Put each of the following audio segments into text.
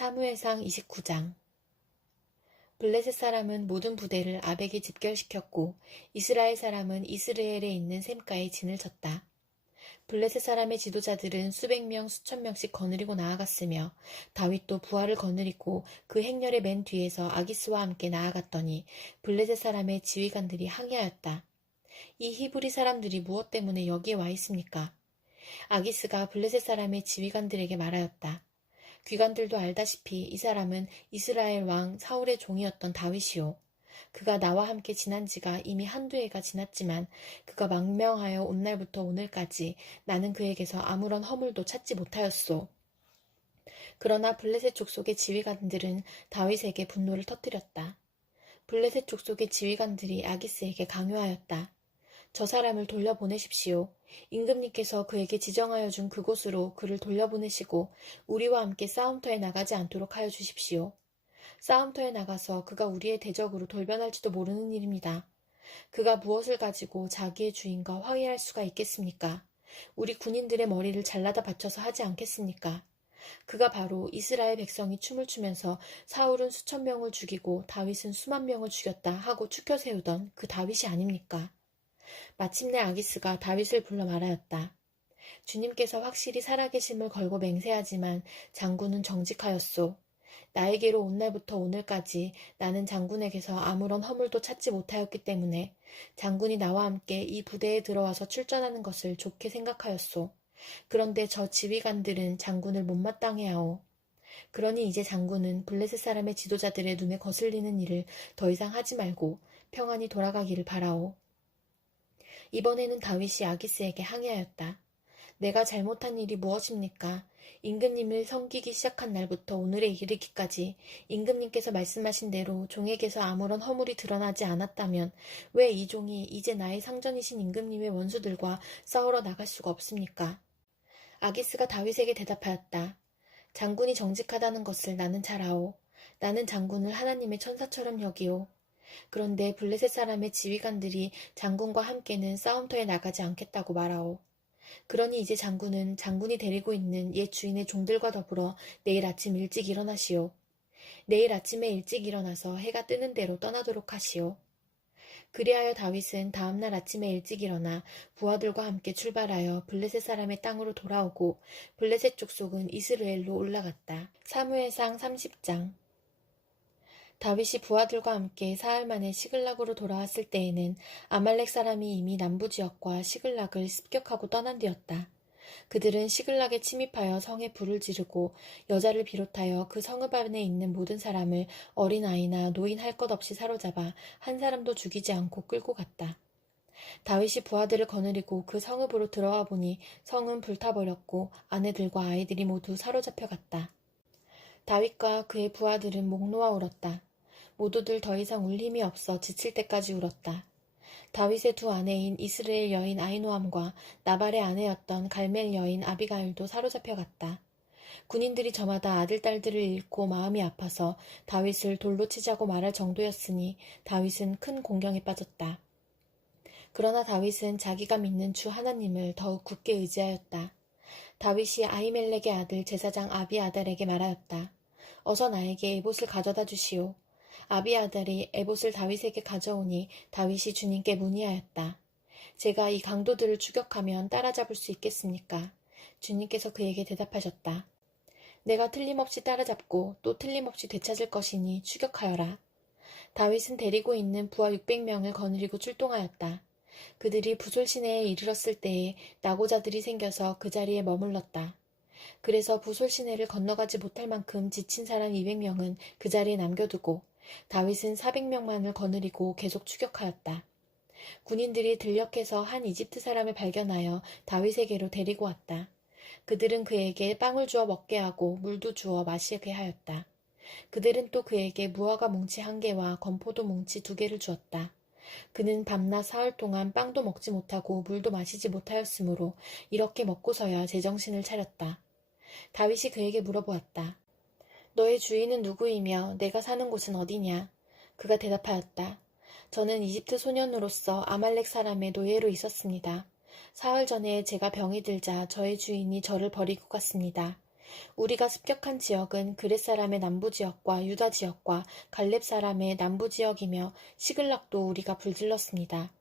사무엘상 29장. 블레셋 사람은 모든 부대를 아벡에 집결시켰고 이스라엘 사람은 이스라엘에 있는 샘가에 진을 쳤다. 블레셋 사람의 지도자들은 수백 명 수천 명씩 거느리고 나아갔으며 다윗도 부하를 거느리고 그 행렬의 맨 뒤에서 아기스와 함께 나아갔더니 블레셋 사람의 지휘관들이 항의하였다. 이 히브리 사람들이 무엇 때문에 여기에 와 있습니까? 아기스가 블레셋 사람의 지휘관들에게 말하였다. 귀관들도 알다시피 이 사람은 이스라엘 왕 사울의 종이었던 다윗이요. 그가 나와 함께 지난 지가 이미 한두 해가 지났지만 그가 망명하여 온 날부터 오늘까지 나는 그에게서 아무런 허물도 찾지 못하였소. 그러나 블레셋 족속의 지휘관들은 다윗에게 분노를 터뜨렸다. 블레셋 족속의 지휘관들이 아기스에게 강요하였다. 저 사람을 돌려보내십시오. 임금님께서 그에게 지정하여 준 그곳으로 그를 돌려보내시고 우리와 함께 싸움터에 나가지 않도록 하여 주십시오. 싸움터에 나가서 그가 우리의 대적으로 돌변할지도 모르는 일입니다. 그가 무엇을 가지고 자기의 주인과 화해할 수가 있겠습니까? 우리 군인들의 머리를 잘라다 바쳐서 하지 않겠습니까? 그가 바로 이스라엘 백성이 춤을 추면서 사울은 수천 명을 죽이고 다윗은 수만 명을 죽였다 하고 추켜 세우던 그 다윗이 아닙니까? 마침내 아기스가 다윗을 불러 말하였다. 주님께서 확실히 살아계심을 걸고 맹세하지만 장군은 정직하였소. 나에게로 온 날부터 오늘까지 나는 장군에게서 아무런 허물도 찾지 못하였기 때문에 장군이 나와 함께 이 부대에 들어와서 출전하는 것을 좋게 생각하였소. 그런데 저 지휘관들은 장군을 못마땅해 하오. 그러니 이제 장군은 블레셋 사람의 지도자들의 눈에 거슬리는 일을 더 이상 하지 말고 평안히 돌아가기를 바라오. 이번에는 다윗이 아기스에게 항의하였다. 내가 잘못한 일이 무엇입니까? 임금님을 섬기기 시작한 날부터 오늘에 이르기까지 임금님께서 말씀하신 대로 종에게서 아무런 허물이 드러나지 않았다면 왜 이 종이 이제 나의 상전이신 임금님의 원수들과 싸우러 나갈 수가 없습니까? 아기스가 다윗에게 대답하였다. 장군이 정직하다는 것을 나는 잘 아오. 나는 장군을 하나님의 천사처럼 여기오. 그런데 블레셋 사람의 지휘관들이 장군과 함께는 싸움터에 나가지 않겠다고 말하오. 그러니 이제 장군은 장군이 데리고 있는 옛 주인의 종들과 더불어 내일 아침 일찍 일어나시오. 내일 아침에 일찍 일어나서 해가 뜨는 대로 떠나도록 하시오. 그리하여 다윗은 다음날 아침에 일찍 일어나 부하들과 함께 출발하여 블레셋 사람의 땅으로 돌아오고 블레셋 족속은 이스라엘로 올라갔다. 사무엘상 30장. 다윗이 부하들과 함께 사흘 만에 시글락으로 돌아왔을 때에는 아말렉 사람이 이미 남부지역과 시글락을 습격하고 떠난 뒤였다. 그들은 시글락에 침입하여 성에 불을 지르고 여자를 비롯하여 그 성읍 안에 있는 모든 사람을 어린아이나 노인 할 것 없이 사로잡아 한 사람도 죽이지 않고 끌고 갔다. 다윗이 부하들을 거느리고 그 성읍으로 들어와 보니 성은 불타버렸고 아내들과 아이들이 모두 사로잡혀 갔다. 다윗과 그의 부하들은 목 놓아 울었다. 모두들 더 이상 울 힘이 없어 지칠 때까지 울었다. 다윗의 두 아내인 이스라엘 여인 아히노암과 나발의 아내였던 갈멜 여인 아비가일도 사로잡혀 갔다. 군인들이 저마다 아들, 딸들을 잃고 마음이 아파서 다윗을 돌로 치자고 말할 정도였으니 다윗은 큰 공경에 빠졌다. 그러나 다윗은 자기가 믿는 주 하나님을 더욱 굳게 의지하였다. 다윗이 아히멜렉의 아들 제사장 아비아달에게 말하였다. 어서 나에게 에봇을 가져다 주시오. 아비아달이 에봇을 다윗에게 가져오니 다윗이 주님께 문의하였다. 제가 이 강도들을 추격하면 따라잡을 수 있겠습니까? 주님께서 그에게 대답하셨다. 내가 틀림없이 따라잡고 또 틀림없이 되찾을 것이니 추격하여라. 다윗은 데리고 있는 부하 600명을 거느리고 출동하였다. 그들이 부솔 시내에 이르렀을 때에 낙오자들이 생겨서 그 자리에 머물렀다. 그래서 부솔 시내를 건너가지 못할 만큼 지친 사람 200명은 그 자리에 남겨두고 다윗은 400명만을 거느리고 계속 추격하였다. 군인들이 들녘에서 한 이집트 사람을 발견하여 다윗에게로 데리고 왔다. 그들은 그에게 빵을 주어 먹게 하고 물도 주어 마시게 하였다. 그들은 또 그에게 무화과 뭉치 1개와 건포도 뭉치 2개를 주었다. 그는 밤낮 사흘 동안 빵도 먹지 못하고 물도 마시지 못하였으므로 이렇게 먹고서야 제정신을 차렸다. 다윗이 그에게 물어보았다. 너의 주인은 누구이며 내가 사는 곳은 어디냐? 그가 대답하였다. 저는 이집트 소년으로서 아말렉 사람의 노예로 있었습니다. 사흘 전에 제가 병이 들자 저의 주인이 저를 버리고 갔습니다. 우리가 습격한 지역은 그렛 사람의 남부 지역과 유다 지역과 갈렙 사람의 남부 지역이며 시글락도 우리가 불질렀습니다.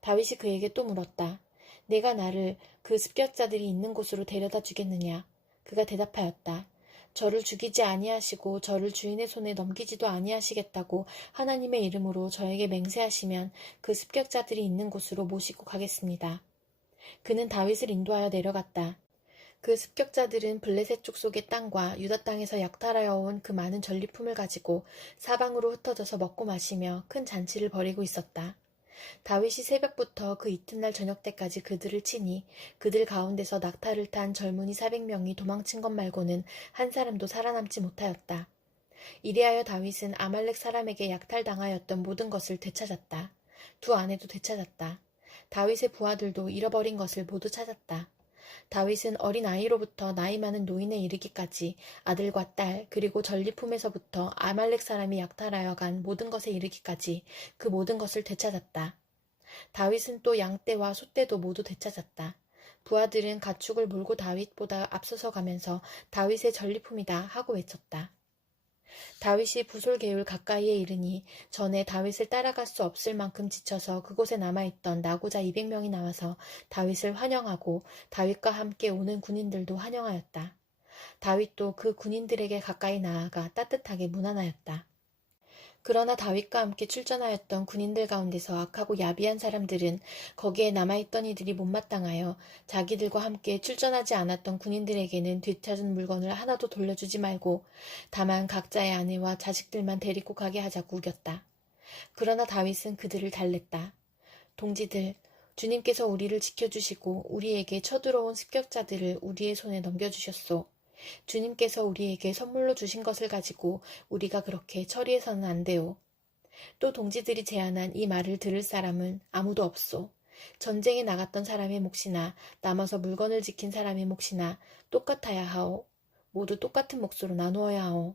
다윗이 그에게 또 물었다. 내가 나를 그 습격자들이 있는 곳으로 데려다 주겠느냐? 그가 대답하였다. 저를 죽이지 아니하시고 저를 주인의 손에 넘기지도 아니하시겠다고 하나님의 이름으로 저에게 맹세하시면 그 습격자들이 있는 곳으로 모시고 가겠습니다. 그는 다윗을 인도하여 내려갔다. 그 습격자들은 블레셋 족속의 땅과 유다 땅에서 약탈하여 온 그 많은 전리품을 가지고 사방으로 흩어져서 먹고 마시며 큰 잔치를 벌이고 있었다. 다윗이 새벽부터 그 이튿날 저녁 때까지 그들을 치니 그들 가운데서 낙타를 탄 젊은이 400명이 도망친 것 말고는 한 사람도 살아남지 못하였다. 이리하여 다윗은 아말렉 사람에게 약탈당하였던 모든 것을 되찾았다. 두 아내도 되찾았다. 다윗의 부하들도 잃어버린 것을 모두 찾았다. 다윗은 어린 아이로부터 나이 많은 노인에 이르기까지 아들과 딸 그리고 전리품에서부터 아말렉 사람이 약탈하여 간 모든 것에 이르기까지 그 모든 것을 되찾았다. 다윗은 또 양떼와 소떼도 모두 되찾았다. 부하들은 가축을 몰고 다윗보다 앞서서 가면서 다윗의 전리품이다 하고 외쳤다. 다윗이 부솔개울 가까이에 이르니 전에 다윗을 따라갈 수 없을 만큼 지쳐서 그곳에 남아있던 나고자 200명이 나와서 다윗을 환영하고 다윗과 함께 오는 군인들도 환영하였다. 다윗도 그 군인들에게 가까이 나아가 따뜻하게 문안하였다. 그러나 다윗과 함께 출전하였던 군인들 가운데서 악하고 야비한 사람들은 거기에 남아있던 이들이 못마땅하여 자기들과 함께 출전하지 않았던 군인들에게는 되찾은 물건을 하나도 돌려주지 말고 다만 각자의 아내와 자식들만 데리고 가게 하자고 우겼다. 그러나 다윗은 그들을 달랬다. 동지들, 주님께서 우리를 지켜주시고 우리에게 쳐들어온 습격자들을 우리의 손에 넘겨주셨소. 주님께서 우리에게 선물로 주신 것을 가지고 우리가 그렇게 처리해서는 안 돼요. 또 동지들이 제안한 이 말을 들을 사람은 아무도 없소. 전쟁에 나갔던 사람의 몫이나 남아서 물건을 지킨 사람의 몫이나 똑같아야 하오. 모두 똑같은 몫으로 나누어야 하오.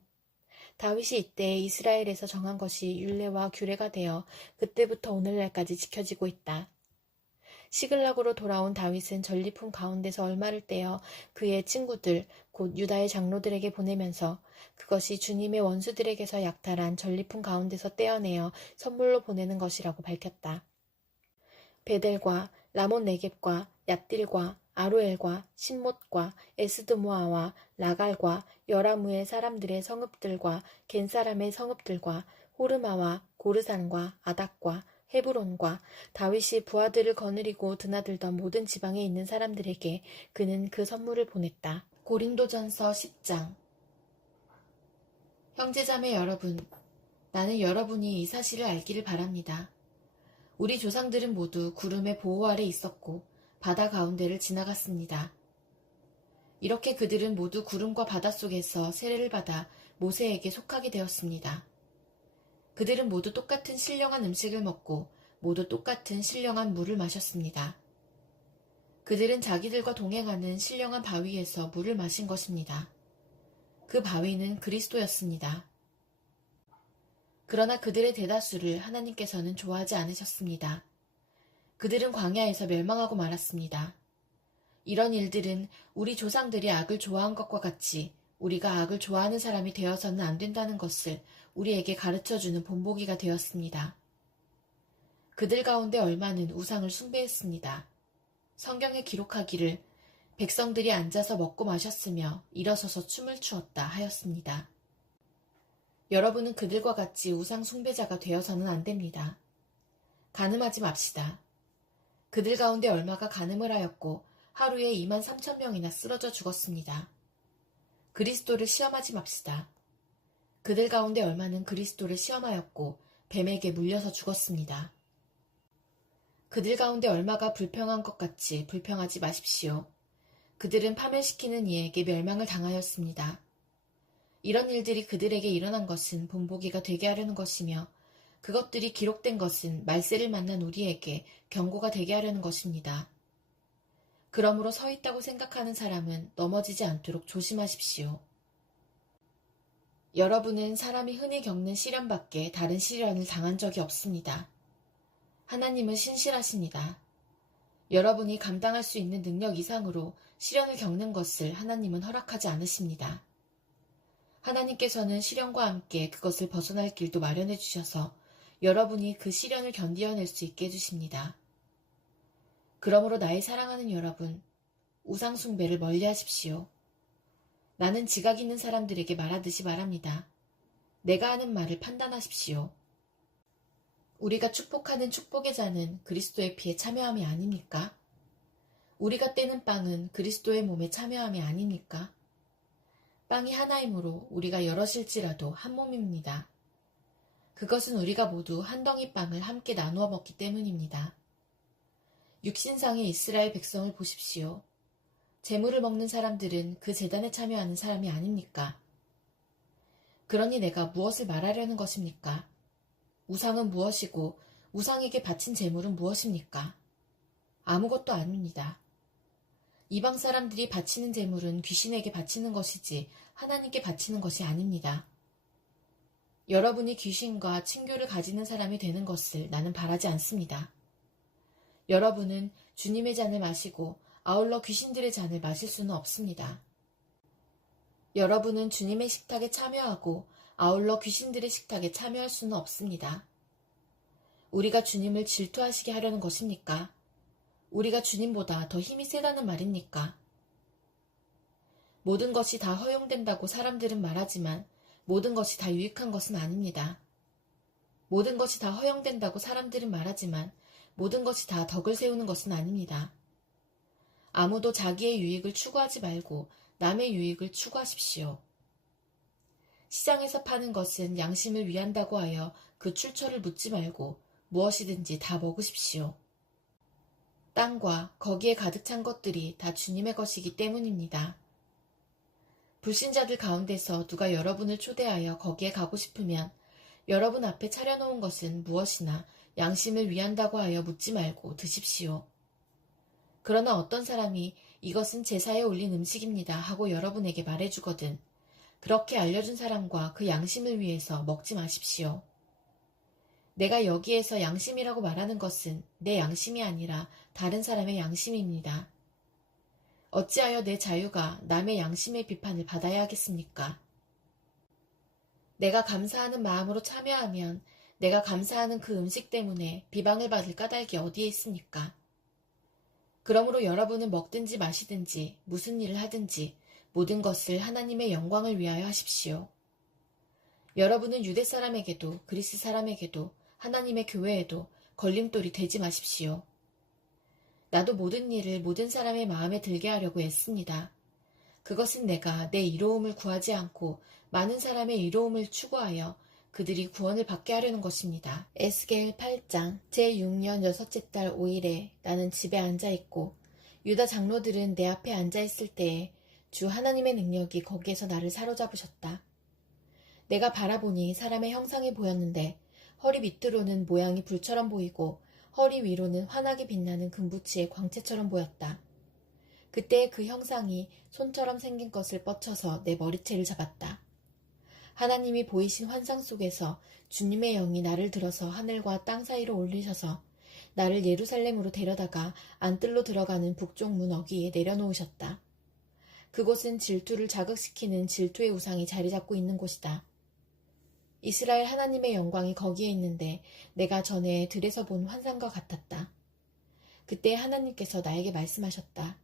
다윗이 이때 이스라엘에서 정한 것이 율례와 규례가 되어 그때부터 오늘날까지 지켜지고 있다. 시글락으로 돌아온 다윗은 전리품 가운데서 얼마를 떼어 그의 친구들 곧 유다의 장로들에게 보내면서 그것이 주님의 원수들에게서 약탈한 전리품 가운데서 떼어내어 선물로 보내는 것이라고 밝혔다. 베델과 라몬 네겝과 얏딜과 아로엘과 신못과 에스드모아와 라갈과 여라무의 사람들의 성읍들과 겐 사람의 성읍들과 호르마와 고르산과 아닥과 헤브론과 다윗이 부하들을 거느리고 드나들던 모든 지방에 있는 사람들에게 그는 그 선물을 보냈다. 고린도전서 10장. 형제자매 여러분, 나는 여러분이 이 사실을 알기를 바랍니다. 우리 조상들은 모두 구름의 보호 아래 있었고 바다 가운데를 지나갔습니다. 이렇게 그들은 모두 구름과 바다 속에서 세례를 받아 모세에게 속하게 되었습니다. 그들은 모두 똑같은 신령한 음식을 먹고 모두 똑같은 신령한 물을 마셨습니다. 그들은 자기들과 동행하는 신령한 바위에서 물을 마신 것입니다. 그 바위는 그리스도였습니다. 그러나 그들의 대다수를 하나님께서는 좋아하지 않으셨습니다. 그들은 광야에서 멸망하고 말았습니다. 이런 일들은 우리 조상들이 악을 좋아한 것과 같이 우리가 악을 좋아하는 사람이 되어서는 안 된다는 것을 우리에게 가르쳐주는 본보기가 되었습니다. 그들 가운데 얼마는 우상을 숭배했습니다. 성경에 기록하기를 백성들이 앉아서 먹고 마셨으며 일어서서 춤을 추었다 하였습니다. 여러분은 그들과 같이 우상 숭배자가 되어서는 안 됩니다. 간음하지 맙시다. 그들 가운데 얼마가 간음을 하였고 하루에 23,000명이나 쓰러져 죽었습니다. 그리스도를 시험하지 맙시다. 그들 가운데 얼마는 그리스도를 시험하였고 뱀에게 물려서 죽었습니다. 그들 가운데 얼마가 불평한 것 같이 불평하지 마십시오. 그들은 파멸시키는 이에게 멸망을 당하였습니다. 이런 일들이 그들에게 일어난 것은 본보기가 되게 하려는 것이며 그것들이 기록된 것은 말세를 만난 우리에게 경고가 되게 하려는 것입니다. 그러므로 서 있다고 생각하는 사람은 넘어지지 않도록 조심하십시오. 여러분은 사람이 흔히 겪는 시련밖에 다른 시련을 당한 적이 없습니다. 하나님은 신실하십니다. 여러분이 감당할 수 있는 능력 이상으로 시련을 겪는 것을 하나님은 허락하지 않으십니다. 하나님께서는 시련과 함께 그것을 벗어날 길도 마련해 주셔서 여러분이 그 시련을 견디어낼 수 있게 해주십니다. 그러므로 나의 사랑하는 여러분, 우상숭배를 멀리 하십시오. 나는 지각 있는 사람들에게 말하듯이 말합니다. 내가 하는 말을 판단하십시오. 우리가 축복하는 축복의 잔은 그리스도의 피에 참여함이 아닙니까? 우리가 떼는 빵은 그리스도의 몸에 참여함이 아닙니까? 빵이 하나이므로 우리가 여럿일지라도 한 몸입니다. 그것은 우리가 모두 한 덩이 빵을 함께 나누어 먹기 때문입니다. 육신상의 이스라엘 백성을 보십시오. 제물을 먹는 사람들은 그 제단에 참여하는 사람이 아닙니까? 그러니 내가 무엇을 말하려는 것입니까? 우상은 무엇이고 우상에게 바친 제물은 무엇입니까? 아무것도 아닙니다. 이방 사람들이 바치는 제물은 귀신에게 바치는 것이지 하나님께 바치는 것이 아닙니다. 여러분이 귀신과 친교를 가지는 사람이 되는 것을 나는 바라지 않습니다. 여러분은 주님의 잔을 마시고 아울러 귀신들의 잔을 마실 수는 없습니다. 여러분은 주님의 식탁에 참여하고 아울러 귀신들의 식탁에 참여할 수는 없습니다. 우리가 주님을 질투하시게 하려는 것입니까? 우리가 주님보다 더 힘이 세다는 말입니까? 모든 것이 다 허용된다고 사람들은 말하지만 모든 것이 다 유익한 것은 아닙니다. 모든 것이 다 허용된다고 사람들은 말하지만 모든 것이 다 덕을 세우는 것은 아닙니다. 아무도 자기의 유익을 추구하지 말고 남의 유익을 추구하십시오. 시장에서 파는 것은 양심을 위한다고 하여 그 출처를 묻지 말고 무엇이든지 다 먹으십시오. 땅과 거기에 가득 찬 것들이 다 주님의 것이기 때문입니다. 불신자들 가운데서 누가 여러분을 초대하여 거기에 가고 싶으면 여러분 앞에 차려놓은 것은 무엇이나 양심을 위한다고 하여 묻지 말고 드십시오. 그러나 어떤 사람이 이것은 제사에 올린 음식입니다 하고 여러분에게 말해주거든 그렇게 알려준 사람과 그 양심을 위해서 먹지 마십시오. 내가 여기에서 양심이라고 말하는 것은 내 양심이 아니라 다른 사람의 양심입니다. 어찌하여 내 자유가 남의 양심의 비판을 받아야 하겠습니까? 내가 감사하는 마음으로 참여하면 내가 감사하는 그 음식 때문에 비방을 받을 까닭이 어디에 있습니까? 그러므로 여러분은 먹든지 마시든지 무슨 일을 하든지 모든 것을 하나님의 영광을 위하여 하십시오. 여러분은 유대 사람에게도 그리스 사람에게도 하나님의 교회에도 걸림돌이 되지 마십시오. 나도 모든 일을 모든 사람의 마음에 들게 하려고 애씁니다. 그것은 내가 내 이로움을 구하지 않고 많은 사람의 이로움을 추구하여 그들이 구원을 받게 하려는 것입니다. 에스겔 8장 제6년 6째 달 5일에 나는 집에 앉아있고 유다 장로들은 내 앞에 앉아있을 때에 주 하나님의 능력이 거기에서 나를 사로잡으셨다. 내가 바라보니 사람의 형상이 보였는데 허리 밑으로는 모양이 불처럼 보이고 허리 위로는 환하게 빛나는 금붙이의 광채처럼 보였다. 그때 그 형상이 손처럼 생긴 것을 뻗쳐서 내 머리채를 잡았다. 하나님이 보이신 환상 속에서 주님의 영이 나를 들어서 하늘과 땅 사이로 올리셔서 나를 예루살렘으로 데려다가 안뜰로 들어가는 북쪽 문 어귀에 내려놓으셨다. 그곳은 질투를 자극시키는 질투의 우상이 자리 잡고 있는 곳이다. 이스라엘 하나님의 영광이 거기에 있는데 내가 전에 들에서 본 환상과 같았다. 그때 하나님께서 나에게 말씀하셨다.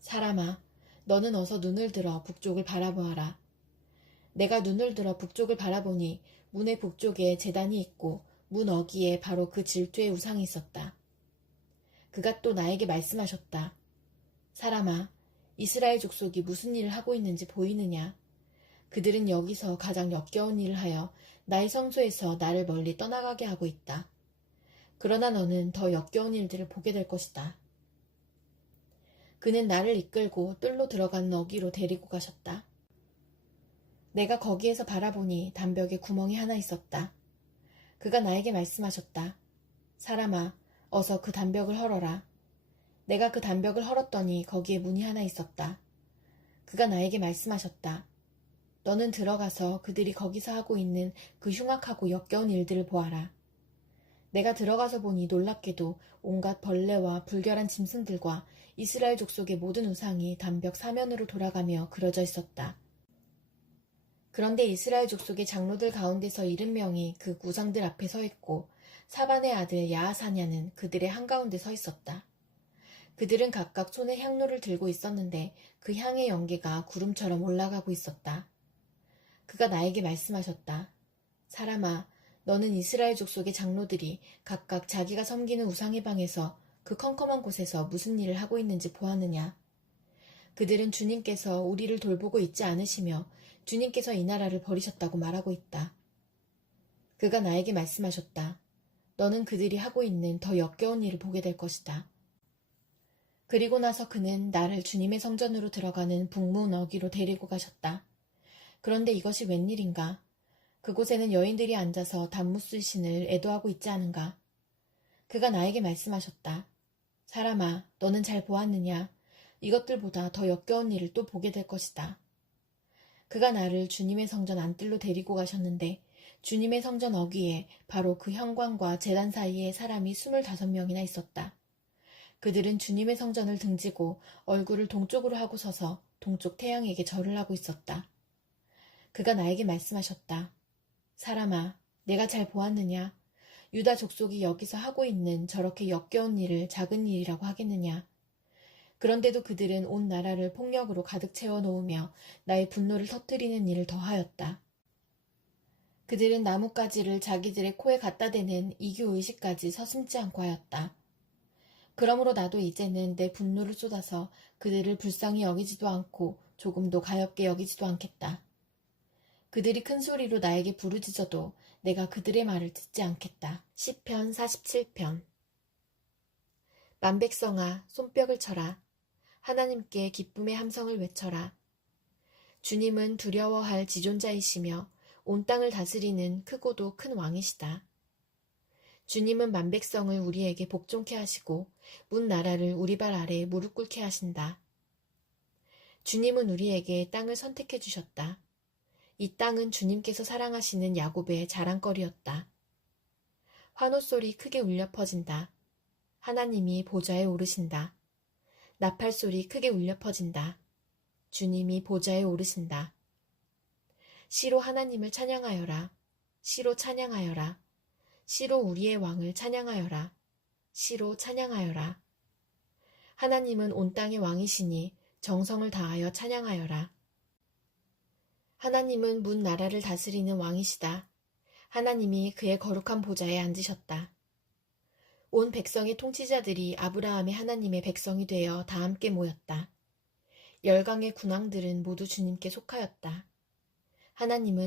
사람아, 너는 어서 눈을 들어 북쪽을 바라보아라. 내가 눈을 들어 북쪽을 바라보니 문의 북쪽에 제단이 있고 문 어귀에 바로 그 질투의 우상이 있었다. 그가 또 나에게 말씀하셨다. 사람아, 이스라엘 족속이 무슨 일을 하고 있는지 보이느냐? 그들은 여기서 가장 역겨운 일을 하여 나의 성소에서 나를 멀리 떠나가게 하고 있다. 그러나 너는 더 역겨운 일들을 보게 될 것이다. 그는 나를 이끌고 뜰로 들어가는 어귀로 데리고 가셨다. 내가 거기에서 바라보니 담벽에 구멍이 하나 있었다. 그가 나에게 말씀하셨다. 사람아, 어서 그 담벽을 헐어라. 내가 그 담벽을 헐었더니 거기에 문이 하나 있었다. 그가 나에게 말씀하셨다. 너는 들어가서 그들이 거기서 하고 있는 그 흉악하고 역겨운 일들을 보아라. 내가 들어가서 보니 놀랍게도 온갖 벌레와 불결한 짐승들과 이스라엘 족속의 모든 우상이 담벽 사면으로 돌아가며 그려져 있었다. 그런데 이스라엘 족속의 장로들 가운데서 70명이 그 우상들 앞에 서 있고 사반의 아들 야하사냐는 그들의 한가운데 서 있었다. 그들은 각각 손에 향로를 들고 있었는데 그 향의 연기가 구름처럼 올라가고 있었다. 그가 나에게 말씀하셨다. 사람아, 너는 이스라엘 족속의 장로들이 각각 자기가 섬기는 우상의 방에서 그 컴컴한 곳에서 무슨 일을 하고 있는지 보았느냐? 그들은 주님께서 우리를 돌보고 있지 않으시며 주님께서 이 나라를 버리셨다고 말하고 있다. 그가 나에게 말씀하셨다. 너는 그들이 하고 있는 더 역겨운 일을 보게 될 것이다. 그리고 나서 그는 나를 주님의 성전으로 들어가는 북문 어귀로 데리고 가셨다. 그런데 이것이 웬일인가? 그곳에는 여인들이 앉아서 단무술 신을 애도하고 있지 않은가? 그가 나에게 말씀하셨다. 사람아, 너는 잘 보았느냐? 이것들보다 더 역겨운 일을 또 보게 될 것이다. 그가 나를 주님의 성전 안뜰로 데리고 가셨는데 주님의 성전 어귀에 바로 그 현관과 제단 사이에 사람이 25명이나 있었다. 그들은 주님의 성전을 등지고 얼굴을 동쪽으로 하고 서서 동쪽 태양에게 절을 하고 있었다. 그가 나에게 말씀하셨다. 사람아, 내가 잘 보았느냐? 유다 족속이 여기서 하고 있는 저렇게 역겨운 일을 작은 일이라고 하겠느냐? 그런데도 그들은 온 나라를 폭력으로 가득 채워놓으며 나의 분노를 터뜨리는 일을 더하였다. 그들은 나뭇가지를 자기들의 코에 갖다 대는 이교의식까지 서슴지 않고 하였다. 그러므로 나도 이제는 내 분노를 쏟아서 그들을 불쌍히 여기지도 않고 조금도 가엾게 여기지도 않겠다. 그들이 큰 소리로 나에게 부르짖어도 내가 그들의 말을 듣지 않겠다. 시편 47편. 만백성아, 손뼉을 쳐라. 하나님께 기쁨의 함성을 외쳐라. 주님은 두려워할 지존자이시며 온 땅을 다스리는 크고도 큰 왕이시다. 주님은 만백성을 우리에게 복종케 하시고 문 나라를 우리 발 아래 무릎 꿇게 하신다. 주님은 우리에게 땅을 선택해 주셨다. 이 땅은 주님께서 사랑하시는 야곱의 자랑거리였다. 환호소리 크게 울려 퍼진다. 하나님이 보좌에 오르신다. 나팔소리 크게 울려 퍼진다. 주님이 보좌에 오르신다. 시로 하나님을 찬양하여라. 시로 찬양하여라. 시로 우리의 왕을 찬양하여라. 시로 찬양하여라. 하나님은 온 땅의 왕이시니 정성을 다하여 찬양하여라. 하나님은 문 나라를 다스리는 왕이시다. 하나님이 그의 거룩한 보좌에 앉으셨다. 온 백성의 통치자들이 아브라함의 하나님의 백성이 되어 다 함께 모였다. 열강의 군왕들은 모두 주님께 속하였다. 하나님은